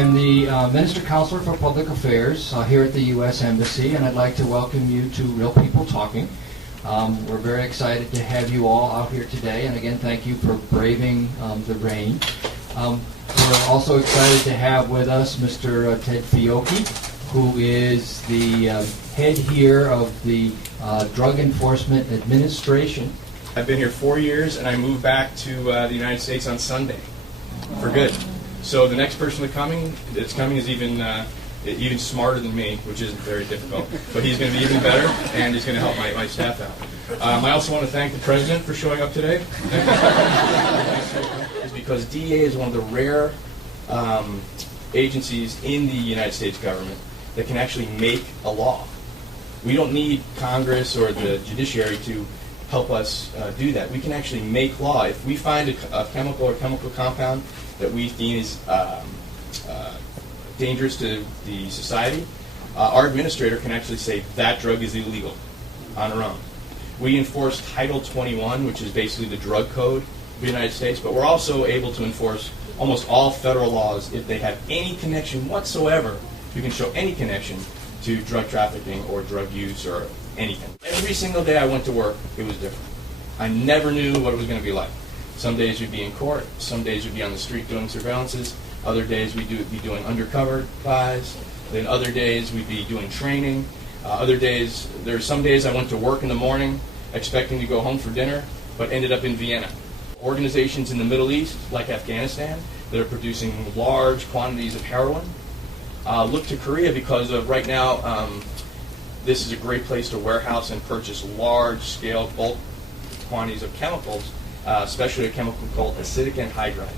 I'm the Minister Counselor for Public Affairs here at the U.S. Embassy, and I'd like to welcome you to Real People Talking. We're very excited to have you all out here today, and again, thank you for braving the rain. We're also excited to have with us Mr. Ted Fiocchi, who is the head here of the Drug Enforcement Administration. I've been here 4 years, and I moved back to the United States on Sunday for good. So the next person that's coming is even smarter than me, which isn't very difficult. But he's going to be even better, and he's going to help my staff out. I also want to thank the President for showing up today. It's because DEA is one of the rare agencies in the United States government that can actually make a law. We don't need Congress or the judiciary to help us do that. We can actually make law. If we find a chemical or chemical compound that we deem is dangerous to the society, our administrator can actually say that drug is illegal on her own. We enforce Title 21, which is basically the drug code of the United States, but we're also able to enforce almost all federal laws if they have any connection whatsoever. You can show any connection to drug trafficking or drug use or anything. Every single day I went to work, it was different. I never knew what it was going to be like. Some days we'd be in court, some days we'd be on the street doing surveillances, other days we'd be doing undercover buys, then other days we'd be doing training, there's some days I went to work in the morning expecting to go home for dinner, but ended up in Vienna. Organizations in the Middle East, like Afghanistan, that are producing large quantities of heroin, look to Korea because of right now, this is a great place to warehouse and purchase large-scale bulk quantities of chemicals, especially a chemical called acidic anhydride.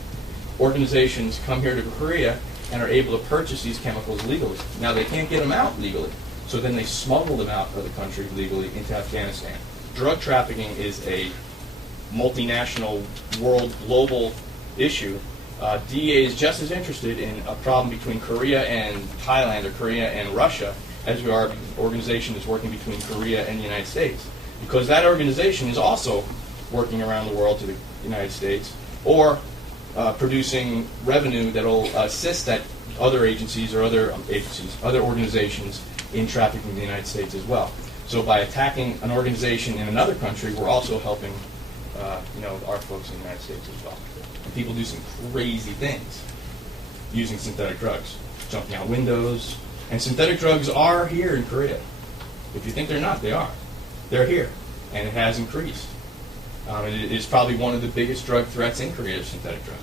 Organizations come here to Korea and are able to purchase these chemicals legally. Now, they can't get them out legally, so then they smuggle them out of the country legally into Afghanistan. Drug trafficking is a multinational, world, global issue. DEA is just as interested in a problem between Korea and Thailand or Korea and Russia as we are. The organization is working between Korea and the United States, because that organization is also working around the world to the United States, or producing revenue that will assist that other agencies or other organizations in trafficking in the United States as well. So by attacking an organization in another country, we're also helping our folks in the United States as well. And people do some crazy things using synthetic drugs, jumping out windows. And synthetic drugs are here in Korea. If you think they're not, they are. They're here, and it has increased. It is probably one of the biggest drug threats in Korea, is synthetic drugs.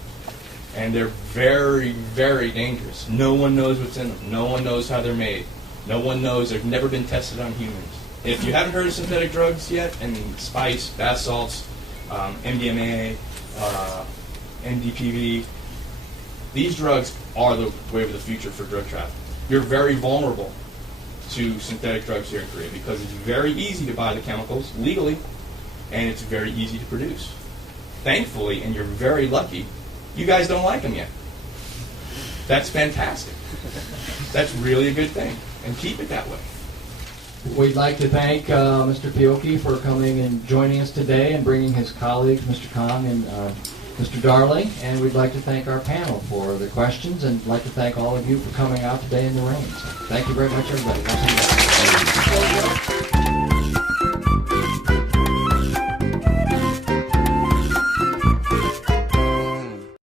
And they're very, very dangerous. No one knows what's in them. No one knows how they're made. No one knows. They've never been tested on humans. If you haven't heard of synthetic drugs yet, and spice, bath salts, MDMA, MDPV, these drugs are the way of the future for drug trafficking. You're very vulnerable to synthetic drugs here in Korea because it's very easy to buy the chemicals legally, and it's very easy to produce. Thankfully, and you're very lucky, you guys don't like them yet. That's fantastic. That's really a good thing, and keep it that way. We'd like to thank Mr. Fiocchi for coming and joining us today and bringing his colleagues, Mr. Kong and Mr. Darling, and we'd like to thank our panel for the questions, and like to thank all of you for coming out today in the rain. So thank you very much, everybody.